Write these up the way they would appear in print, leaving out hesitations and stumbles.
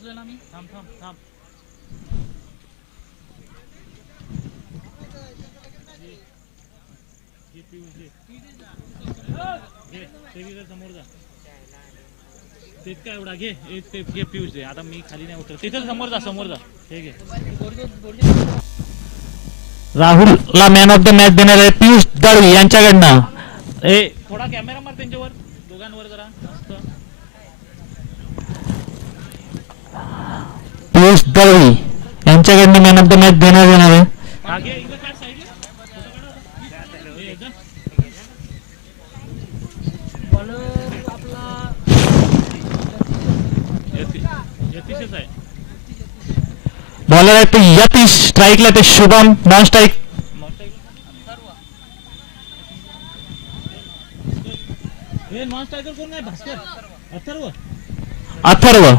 बसलोय ना मी. थांब थांब थांब. समोर जा. तेच काय एवढा घे. ते घे पिऊस दे. आता मी खाली नाही उतर. तिथे समोर जा, समोर जा. हे घे. राहुलला मॅन ऑफ द मॅच देणारे पियुष दळवी यांच्याकडनं. थोडा कॅमेरा मार त्यांच्यावर, दोघांवर जरा मस्त. पियुष दळवी यांच्याकडनं मॅन ऑफ द मॅच देण्यात येणार आहे. बॉलर आहे ते यतीश, स्ट्राईकला ते Shubham, non strike non striker कोण आहे? भास्कर, अथर्व. अथर्व.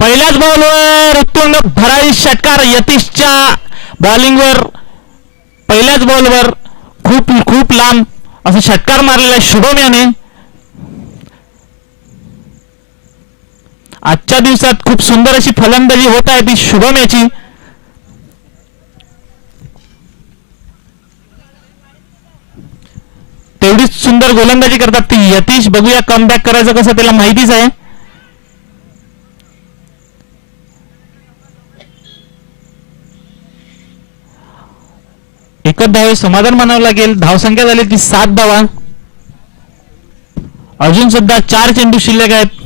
पहिल्याच बॉलवर उत्तुंग भरारी षटकार यतीशच्या बॉलिंगवर. पहिल्याच बॉलवर खूप खूप लांब असं षटकार मारलेला शुभम याने. आजच्या दिवसात खूप सुंदर अशी फलंदाजी होत आहे ती शुभम याची. तेवढीच सुंदर गोलंदाजी करतात ती यतीश. बघूया कमबॅक करायचं कसं, त्याला माहितीच आहे. एकच धावे समाधान मानावं लागेल. धावसंख्या झाली ती 7 धावा. अजून सुद्धा 4 चेंडू शिल्लक आहेत.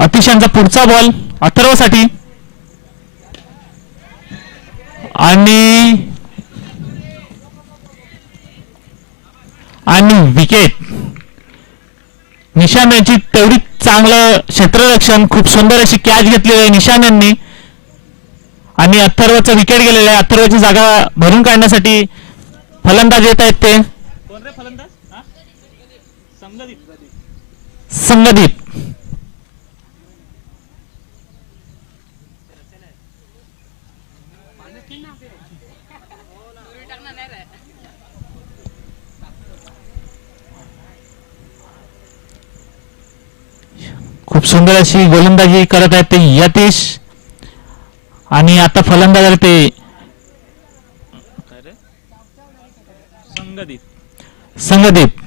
अतिशांचा पुढचा बॉल अथर्वसाठी आणि विकेट. निशान यांची तेवढी चांगलं क्षेत्ररक्षण, खूप सुंदर अशी कॅच घेतलेली आहे निशान यांनी. आणि अथर्वचं विकेट गेलेलं आहे. अथर्वची जागा भरून काढण्यासाठी फलंदाज येत आहेत ते संगदीप. खूप सुंदर अशी गोलंदाजी करत आहेत ते यतीश. आणि आता फलंदाज ते संगदीप.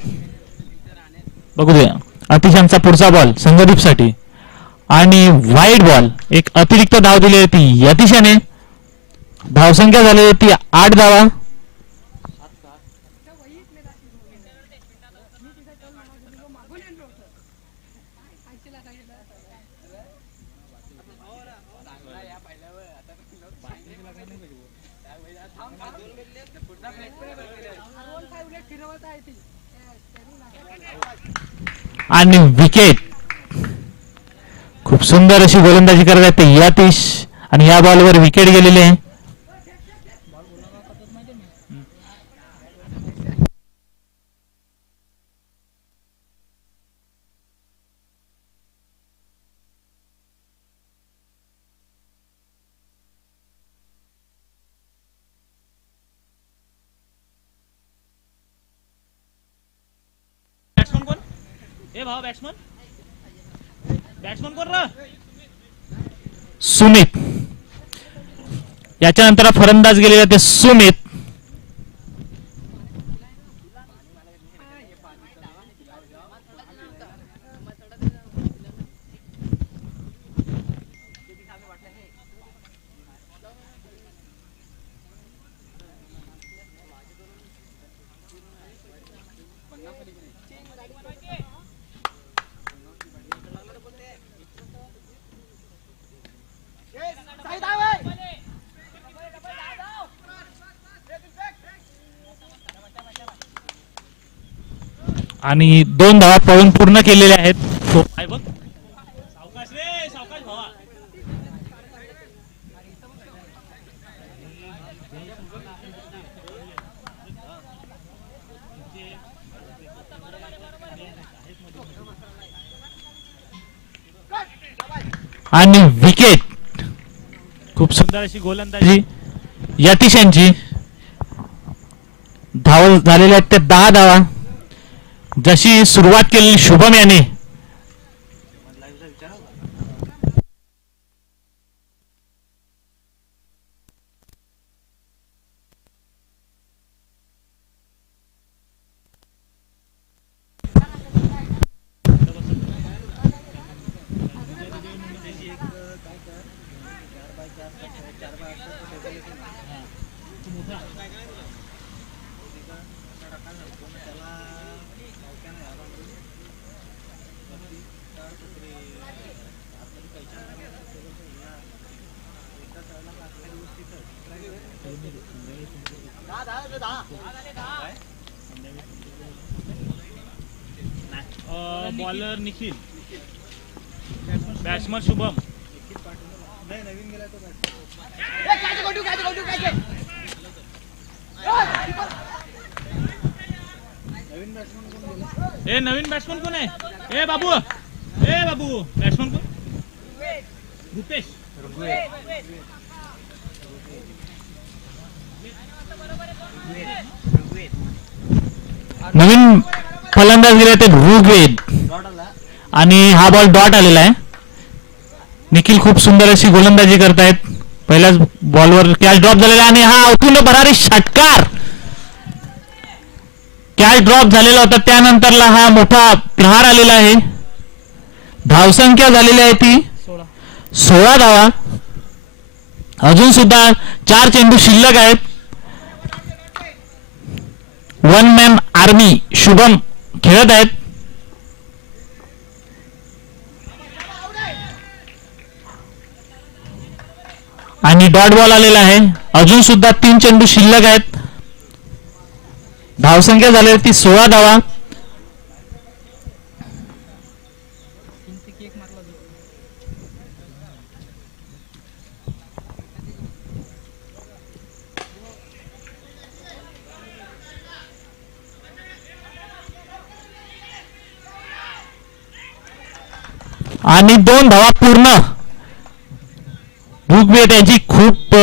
बघू द्या अतिशांचा पुढचा बॉल संगदीप साठी. आणि वाईड बॉल. एक अतिरिक्त धाव दिली होती यतीशाने. धावसंख्या झाली ती 8 धावा. आणि विकेट. खूप सुंदर अशी गोलंदाजी करत आहेत ते यतीश. आणि या बॉलवर विकेट गेलेले आहे. बॅट्समन कोण रा? सुमित. याच्यानंतर फलंदाज गेलेला ते सुमित. आणि 2 धावा पळून पूर्ण केलेल्या आहेत. आणि विकेट. खूप सुंदर अशी गोलंदाजी यतीश यांची. धावा झालेल्या आहेत त्या 10 धावा. जशी सुरुवात केली शुभम याने, बॉलर निखिल, बॅट्समन शुभम. ए नवीन बॅट्समन कोण आहे? ए बाबू बॅट्समन कोण? रुपेश. नवीन फलंदाज गेले ते ऋग्वेद आणि हा बॉल डॉट आलेला आहे. निखिल खूप सुंदर अशी गोलंदाजी करतायत. पहिल्याच बॉलवर कॅच ड्रॉप झालेला आणि हा अतुल्य भरारी षटकार. कॅच ड्रॉप झालेला होता, त्यानंतरला हा मोठा प्रहार आलेला आहे. धावसंख्या झालेली आहे ती 16 धावा. अजून सुद्धा 4 चेंडू शिल्लक आहेत. वन मॅन आर्मी शुभम खेळत आहेत. आणि डॉट बॉल आलेला आहे. अजून सुद्धा 3 चेंडू शिल्लक आहेत. धावसंख्या झाली ती 16 धावा. आणि 2 धावा पूर्ण. ऋग्वेद यांची खूप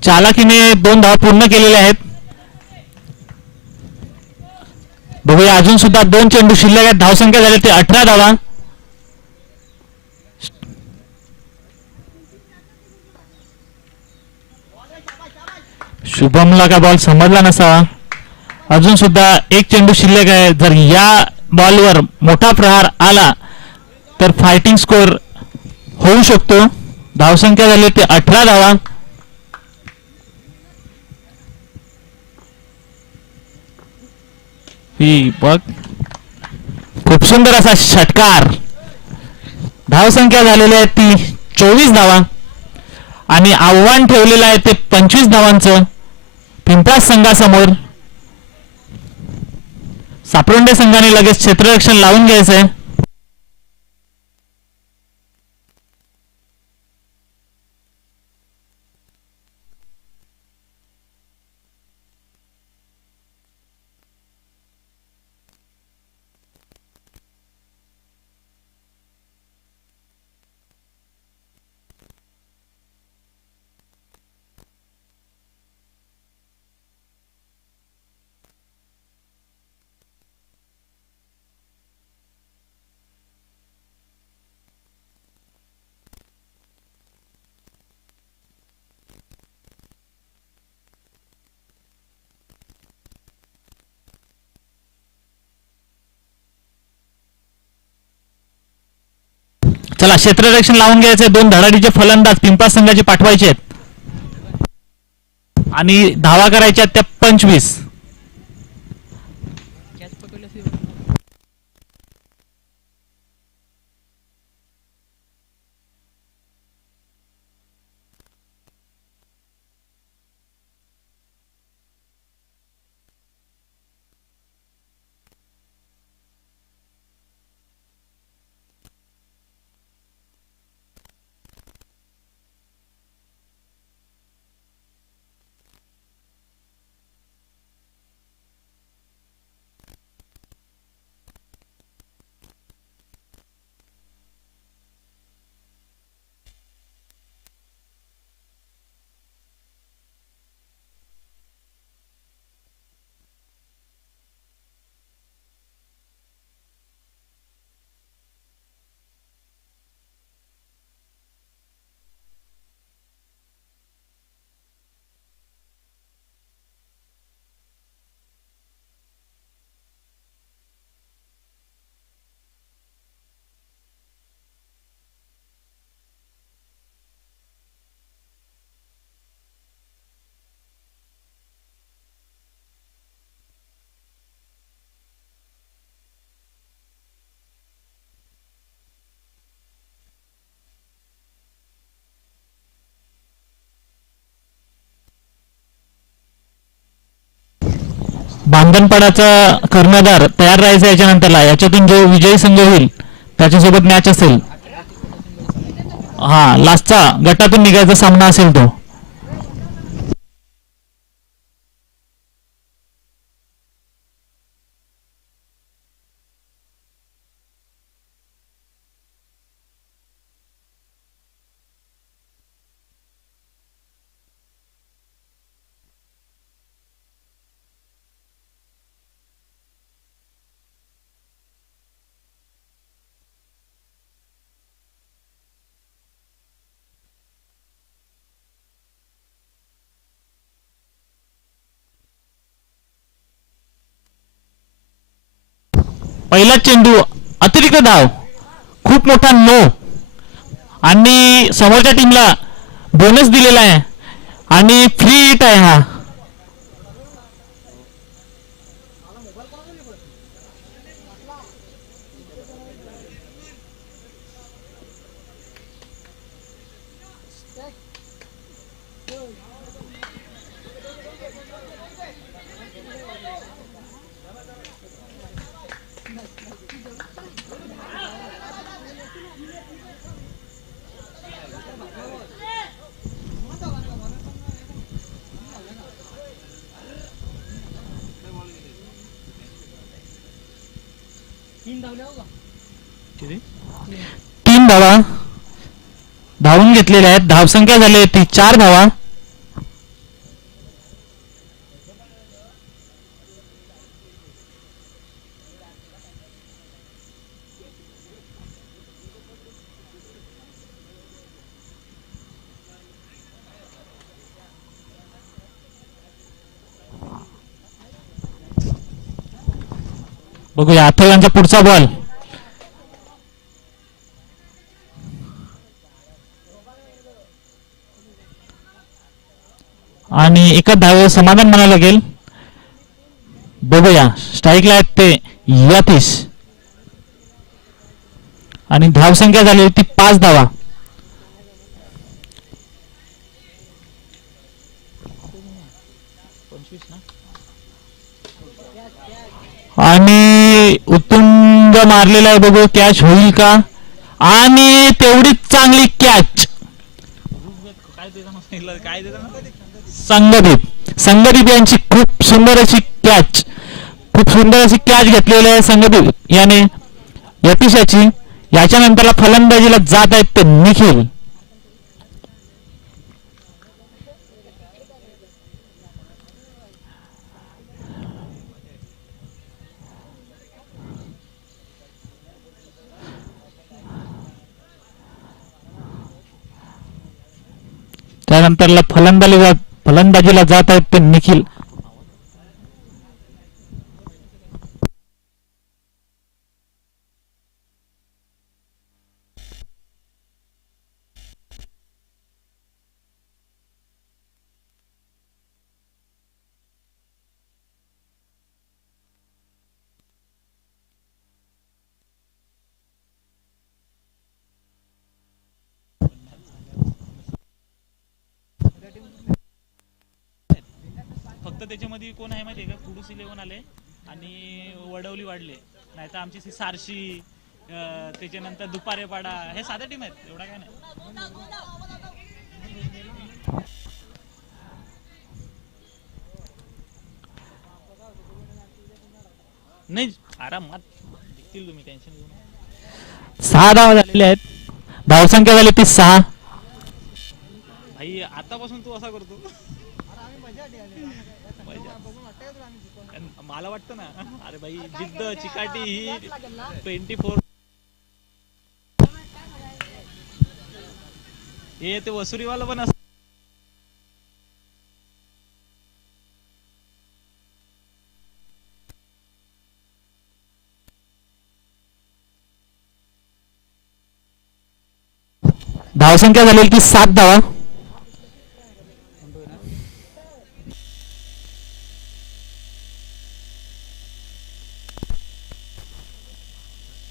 चालाकीने 2 धावा पूर्ण केलेल्या आहेत. बघूया अजून सुद्धा 2 चेंडू शिल्लक आहेत. धावसंख्या झाली ते 18 धावा. शुभमला का बॉल समजला नसावा. अजून सुद्धा 1 चेंडू शिल्लक आहे. जर या बॉलवर मोठा प्रहार आला तर फायटिंग स्कोर होऊ शकतो. धावसंख्या झाली ते 18 धावा. ही बघ खूप सुंदर असा षटकार. धावसंख्या झालेली आहे ती 24 धावा आणि आव्हान ठेवलेलं आहे ते 25 धावांचं पिंपळास संघासमोर. सापरोंडे संघाने लगेच क्षेत्ररक्षण लावून घ्यायचंय. चला क्षेत्ररक्षण लावून घ्यायचे. 2 धडाडीचे फलंदाज पिंपळास संघाचे पाठवायचे आहेत आणि धावा करायच्या त्या 25. बांधणपडाचा कर्णधार तयार राहायचा याच्यानंतरला. याच्यातून जो विजयी संघ होईल त्याच्यासोबत मॅच असेल. हा लास्टचा गटातून निघायचा सामना असेल तो. पहिला चेंडू अतिरिक्त धाव, खूप मोठा नो, आणि समोरच्या टीमला बोनस दिलेला आहे आणि फ्री हिट आहे हा. किती? 3 धावा धावून घेतलेल्या आहेत. धावसंख्या झाली आहे ती 4 धावा. बघूया अथर्वांचा पुढचा बॉल. आणि एका धावेवर समाधान म्हणावं लागेल. बघूया स्ट्राईकला आहेत ते यतीश आणि धावसंख्या झाली ती 5 धावा. आणि उत्तुंग मारलेला आहे. बघू कॅच होईल का, आणि तेवढीच चांगली कॅच. काय संगदीप यांची खूप सुंदर अशी कॅच, खूप सुंदर अशी कॅच घेतलेली आहे संगदीप याने यतीशाची. याच्यानंतरला फलंदाजीला जात आहेत ते निखिल. त्यानंतरला फलंदाजीला जात आहेत ते निखिल. फक्त त्याच्यामध्ये कोण आहे माहिती आहे का, पुरुष 11 आले आणि वडवली वाढले, नाहीतर आमची सारशी त्याच्यानंतर दुपारेपाडा हे साध्या टीम आहेत, एवढा काय नाही. नाही आरामात देखील तुम्ही टेन्शन घेऊ नका. 6 धावा झालेल्या आहेत. धावसंख्या झाली ती 6. भाई आतापासून तू असा करतो, मला वाटतं ना. अरे भाई जिद्द चिकाटी ही 24. हे ते वसुरीवाला पण असं. धावसंख्या झालेली ती 7 धावा.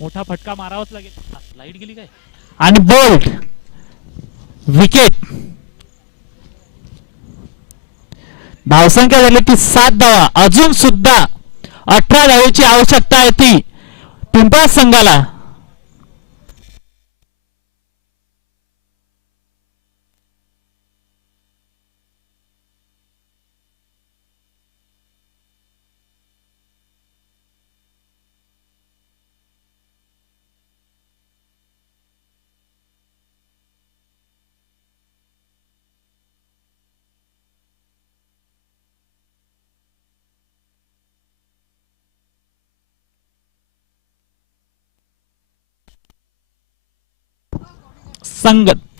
मोठा फटका मारावाच लागेल. लाईट गेली काय, आणि बोल्ट विकेट. धावसंख्या झाली ती 7 धावा. अजून सुद्धा 18 धावेची आवश्यकता आहे ती पिंपळास संघाला.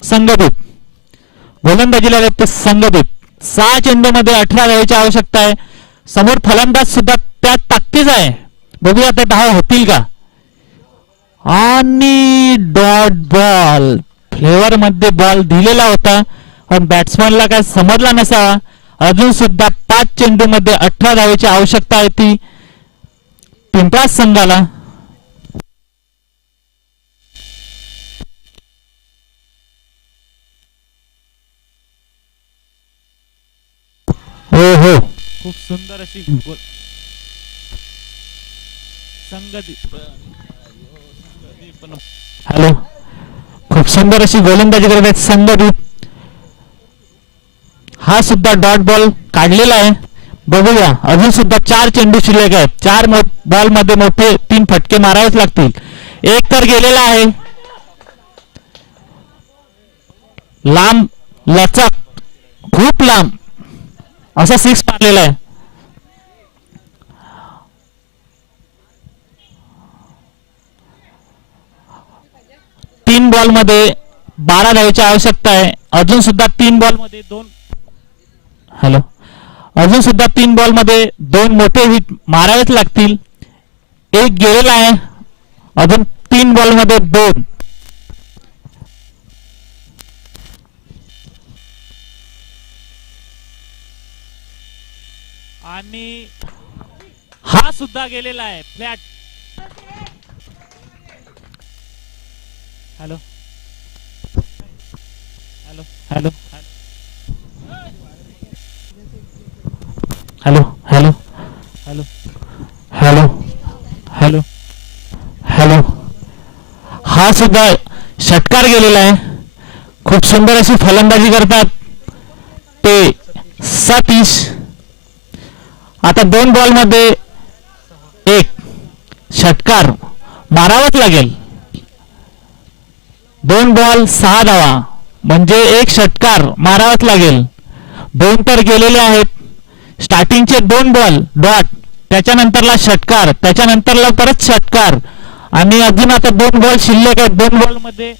संघदीप गोलंदाजीला ते संघदीप. 6 चेंडूमध्ये 18 धावेची आवश्यकता आहे. समोर फलंदाज सुद्धा त्या ताकदीच आहे. बघूया ते धावा होतील का. आणि डॉट बॉल. फ्लेवर मध्ये बॉल दिलेला होता पण बॅट्समनला काय समजला नसावा. अजून सुद्धा 5 चेंडूमध्ये 18 धावेची आवश्यकता आहे ती पिंपळास संघाला. हो हो, खूप सुंदर अशी संगदीप. हॅलो, खूप सुंदर अशी गोलंदाजी करत आहेत संघदीप. हा सुद्धा डॉट बॉल काढलेला आहे. बघूया, अजून सुद्धा 4 चेंडू शिल्लक आहेत. 4 बॉल मध्ये मोठे 3 फटके मारावेच लागतील. एक तर गेलेला आहे, लांब लचक, खूप लांब असा 6 मारलेला आहे. तीन बॉल मध्ये 12 धावेची आवश्यकता आहे. अजून सुद्धा 3 बॉल मध्ये 2 हॅलो, अजून सुद्धा 3 बॉल मध्ये 2 मोठे हिट मारावेच लागतील. एक गेलेला आहे, अजून 3 बॉल मध्ये 2. आणि हा सुद्धा गेलेला आहे flat. Hello hello hello hello hello hello hello hello hello. हा सुद्धा षटकार गेलेला आहे. खूप सुंदर अशी फलंदाजी करतात ते सतीश. आता 2 बॉल मध्ये 1 षटकार मारावाच लागेल. 2 बॉल 6 धावा म्हणजे 1 षटकार मारावाच लागेल. 2 तर गेलेले आहेत. स्टार्टिंगचे 2 बॉल डॉट, त्याच्यानंतरला षटकार, त्याच्यानंतरला परत षटकार आणि अजून आता 2 बॉल शिल्लक आहेत. 2 बॉल मध्ये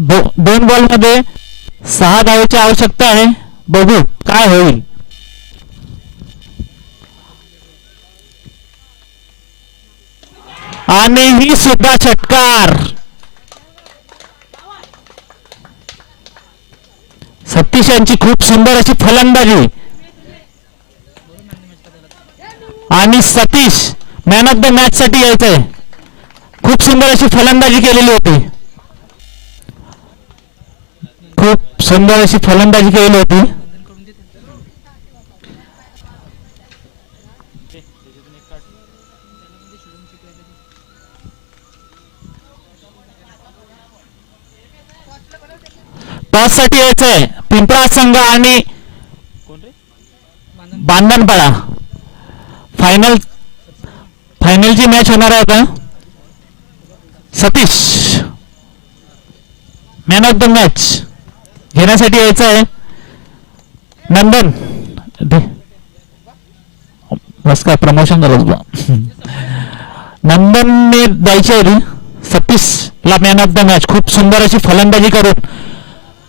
2 बॉल मध्ये 6 धावेची आवश्यकता आहे. बघू काय होईल. आणि ही सुद्धा षटकार. सतीश यांची खूप सुंदर अशी फलंदाजी. आणि Satish man of the match साठी यायचंय. खूप सुंदर अशी फलंदाजी केलेली होती. खूप सुंदर अशी फलंदाजी केलेली होती. टॉस साठी यायचंय पिंपळा संघ आणि बांधणपाडा. फायनलची मॅच होणार आहे आता. Satish man of the match घेण्यासाठी यायचं आहे. नंदन बस काय प्रमोशन झालं. नंदनने द्यायची आहे सतीशला मॅन ऑफ द मॅच. खूप सुंदर अशी फलंदाजी करून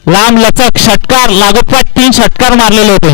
लांब लचक षटकार, लागोपाठ 3 षटकार मारलेले होते.